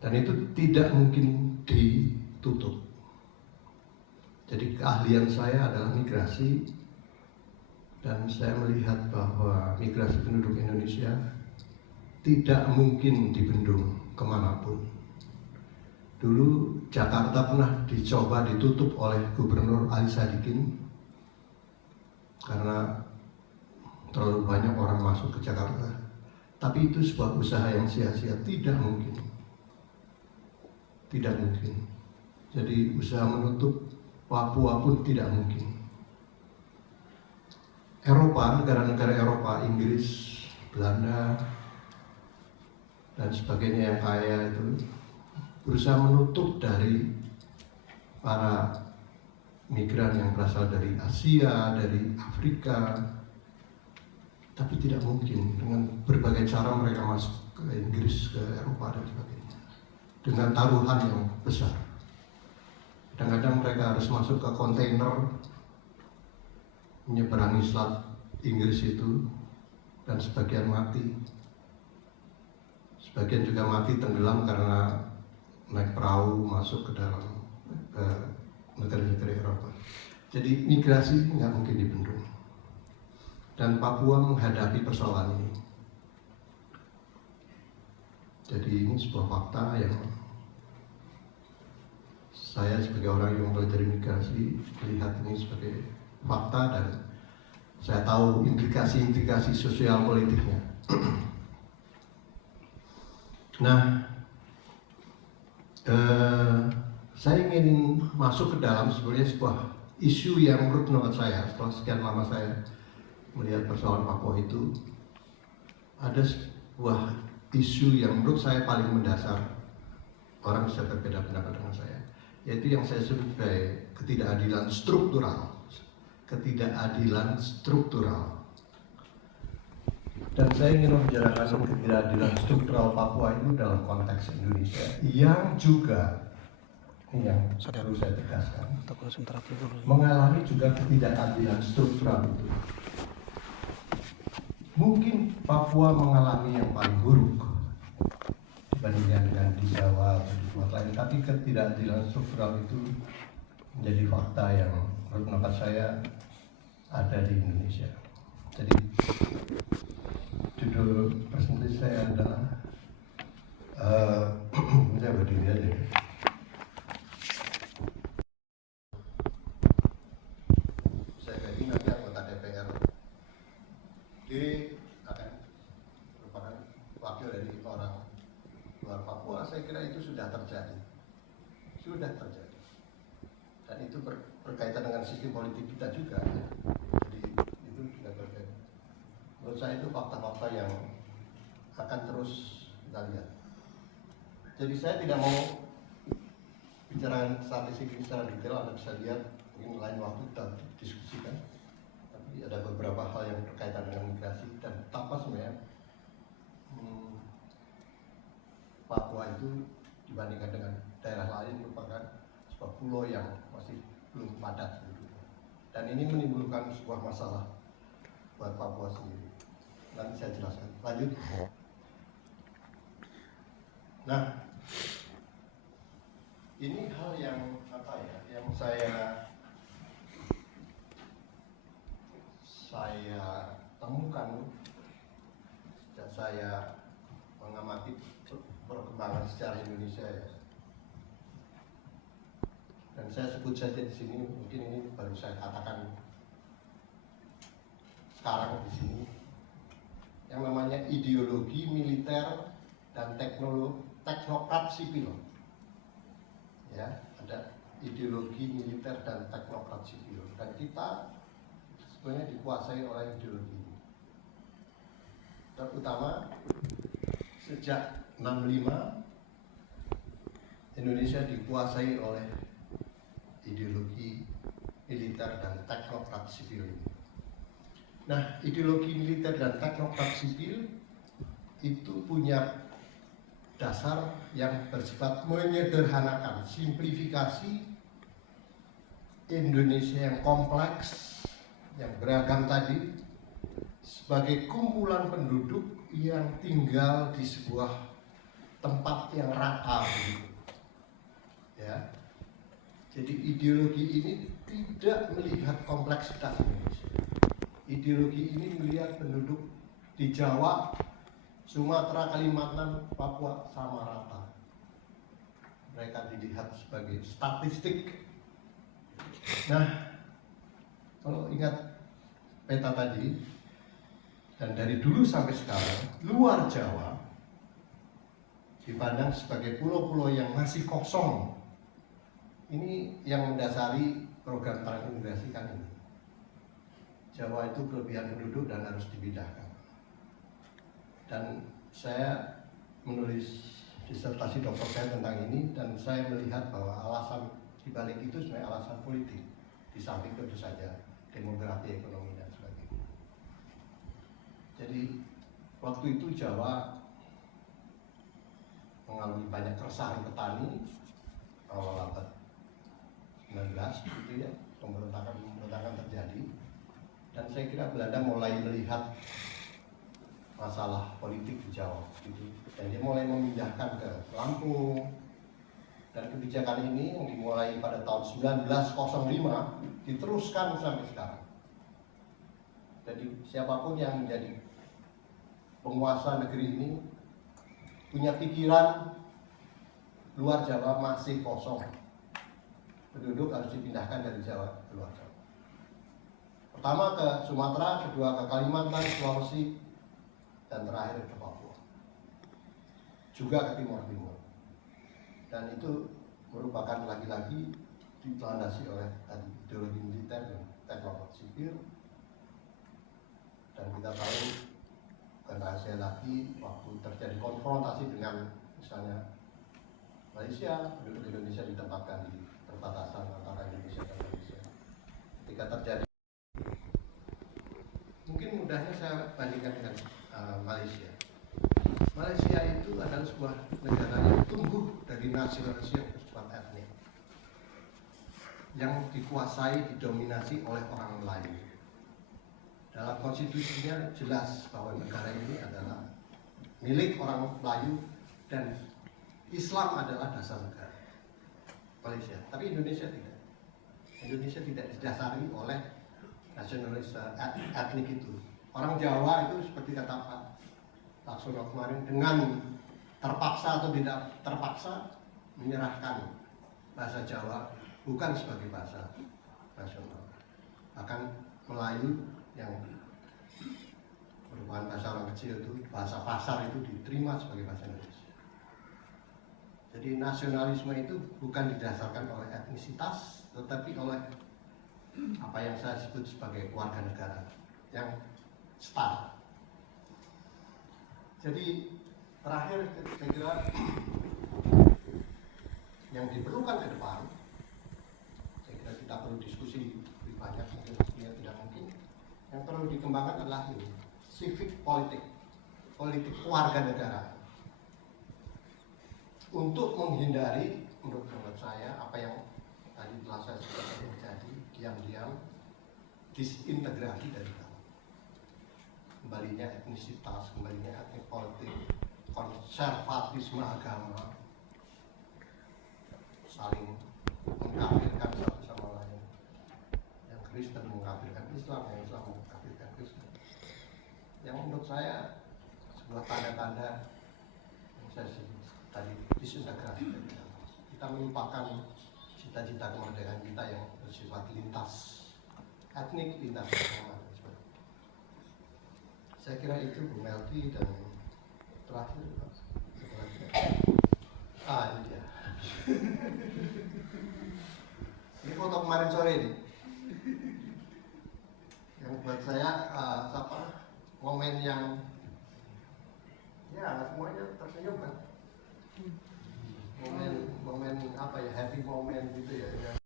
dan itu tidak mungkin ditutup. Jadi keahlian saya adalah migrasi, dan saya melihat bahwa migrasi penduduk Indonesia tidak mungkin dibendung kemanapun. Dulu Jakarta pernah dicoba ditutup oleh Gubernur Ali Sadikin karena terlalu banyak orang masuk ke Jakarta. Tapi itu sebuah usaha yang sia-sia, tidak mungkin. Tidak mungkin. Jadi usaha menutup Papua pun tidak mungkin. Eropa, negara-negara Eropa, Inggris, Belanda, dan sebagainya yang kaya itu berusaha menutup dari para migran yang berasal dari Asia, dari Afrika. Tapi tidak mungkin, dengan berbagai cara mereka masuk ke Inggris, ke Eropa dan sebagainya, dengan taruhan yang besar. Kadang-kadang mereka harus masuk ke kontainer, menyeberangi Selat Inggris itu, dan sebagian mati. Sebagian juga mati tenggelam karena naik perahu masuk ke dalam negara-negara Eropa. Jadi migrasi nggak mungkin dibendung. Dan Papua menghadapi persoalan ini. Jadi ini sebuah fakta yang saya sebagai orang yang mempelajari migrasi melihat ini sebagai fakta, dan saya tahu implikasi-implikasi sosial politiknya. Nah, saya ingin masuk ke dalam sebenarnya sebuah isu yang menurut saya, setelah sekian lama saya melihat persoalan Papua itu, ada sebuah isu yang menurut saya paling mendasar. Orang bisa berbeda pendapat dengan saya, yaitu yang saya sebut sebagai ketidakadilan struktural. Ketidakadilan struktural. Dan saya ingin membicarakan ketidakadilan struktural Papua itu dalam konteks Indonesia, yang juga, ini yang perlu saya tegaskan, mengalami juga ketidakadilan struktural itu. Mungkin Papua mengalami yang paling buruk dibandingkan dengan di Jawa atau di tempat lain, tapi ketidakadilan struktural itu menjadi fakta yang menurut pendapat saya ada di Indonesia. Jadi judul presentasi saya adalah saya berdiri aja. Saya jadi nanti anggota DPR akan merupakan wakil dari orang luar Papua. Saya kira itu sudah terjadi, dan itu berkaitan dengan sistem politik kita juga. Jadi itu juga berkaitan. Menurut saya itu fakta-fakta yang akan terus kita lihat. Jadi saya tidak mau bicara statistik ini secara detail, Anda bisa lihat mungkin lain waktu kita diskusikan. Tapi ada beberapa hal yang berkaitan dengan migrasi dan betapa sebenarnya Papua itu dibandingkan dengan daerah lain merupakan sebuah pulau yang masih belum padat. Dan ini menimbulkan sebuah masalah buat Papua sendiri. Nanti saya jelaskan. Lanjut. Nah, ini hal yang yang saya temukan sejak saya mengamati perkembangan sejarah Indonesia ya. Dan saya sebut saja di sini, mungkin ini baru saya katakan sekarang di sini, yang namanya ideologi militer dan teknokrat sipil. Ya, ada ideologi militer dan teknokrat sipil, dan kita sebenarnya dikuasai oleh ideologi ini. Terutama sejak 65 Indonesia dikuasai oleh ideologi militer dan teknokrat sipil ini. Nah, ideologi militer dan teknokrat sipil itu punya dasar yang bersifat menyederhanakan, simplifikasi Indonesia yang kompleks, yang beragam tadi, sebagai kumpulan penduduk yang tinggal di sebuah tempat yang rata begitu. Ya. Jadi ideologi ini tidak melihat kompleksitas Indonesia. Ideologi ini melihat penduduk di Jawa, Sumatera, Kalimantan, Papua sama rata. Mereka dilihat sebagai statistik. Nah, kalau ingat peta tadi, dan dari dulu sampai sekarang, luar Jawa dipandang sebagai pulau-pulau yang masih kosong. Ini yang mendasari program transmigrasi ini. Jawa itu kelebihan penduduk dan harus dipindahkan. Dan saya menulis disertasi doktor saya tentang ini, dan saya melihat bahwa alasan dibalik itu sebenarnya alasan politik, di samping tentu saja demografi, ekonomi dan sebagainya. Jadi waktu itu Jawa mengalami banyak keresahan petani awal abad 19 gitu ya, pemberontakan terjadi, dan saya kira Belanda mulai melihat masalah politik di Jawa gitu, dan dia mulai memindahkan ke Lampung, dan kebijakan ini yang dimulai pada tahun 1905 diteruskan sampai sekarang. Jadi siapapun yang menjadi penguasa negeri ini punya pikiran luar Jawa masih kosong, penduduk harus dipindahkan dari Jawa ke luar Jawa. Pertama ke Sumatera, kedua ke Kalimantan, Sulawesi, dan terakhir ke Papua, juga ke Timur-Timur. Dan itu merupakan lagi-lagi dilandasi oleh ideologi militer dan teknologi sipil. Dan kita tahu, bukan rahasia lagi, waktu terjadi konfrontasi dengan misalnya Malaysia, penduduk Indonesia ditempatkan di perbatasan antara Indonesia dan Malaysia. Ketika terjadi, mungkin mudahnya saya bandingkan dengan Malaysia. Malaysia itu adalah sebuah negara yang tumbuh dari nasionalisme yang bersifat etnik, yang dikuasai, didominasi oleh orang Melayu. Dalam konstitusinya jelas bahwa negara ini adalah milik orang Melayu dan Islam adalah dasar negara Malaysia. Tapi Indonesia tidak. Indonesia tidak didasari oleh nasionalis etnik itu. Orang Jawa itu seperti kata Pak Laksono kemarin, dengan terpaksa atau tidak terpaksa menyerahkan bahasa Jawa bukan sebagai bahasa nasional. Bahkan Melayu yang merupakan bahasa orang kecil itu, bahasa pasar itu diterima sebagai bahasa Indonesia. Jadi nasionalisme itu bukan didasarkan oleh etnisitas, tetapi oleh apa yang saya sebut sebagai warga negara yang setara. Jadi terakhir saya kira yang diperlukan ke depan, saya kira kita perlu diskusi lebih banyak, mungkin tidak mungkin. Yang perlu dikembangkan adalah ini, civic politik, politik keluarga negara, untuk menghindari menurut saya apa yang tadi telah saya sebutkan terjadi, diam-diam disintegrasi dari dalam. Kembalinya etnisitas, kembalinya etnik politik, konservatisme agama, saling mengkafirkan satu sama lain. Yang Kristen mengkafirkan Islam, yang Islam mengkafirkan Kristen. Yang menurut saya sebuah tanda-tanda yang saya sebut tadi, disintegrasi dari dalam. Kita melupakan cita-cita kemerdekaan kita yang bersifat lintas etnik, lintas agama. Saya kira itu Bu Melki, dan terakhir ini dia. Ini foto kemarin sore ini, yang buat saya momen yang ya semuanya tersenyum kan, momen apa ya, happy moment gitu ya, yang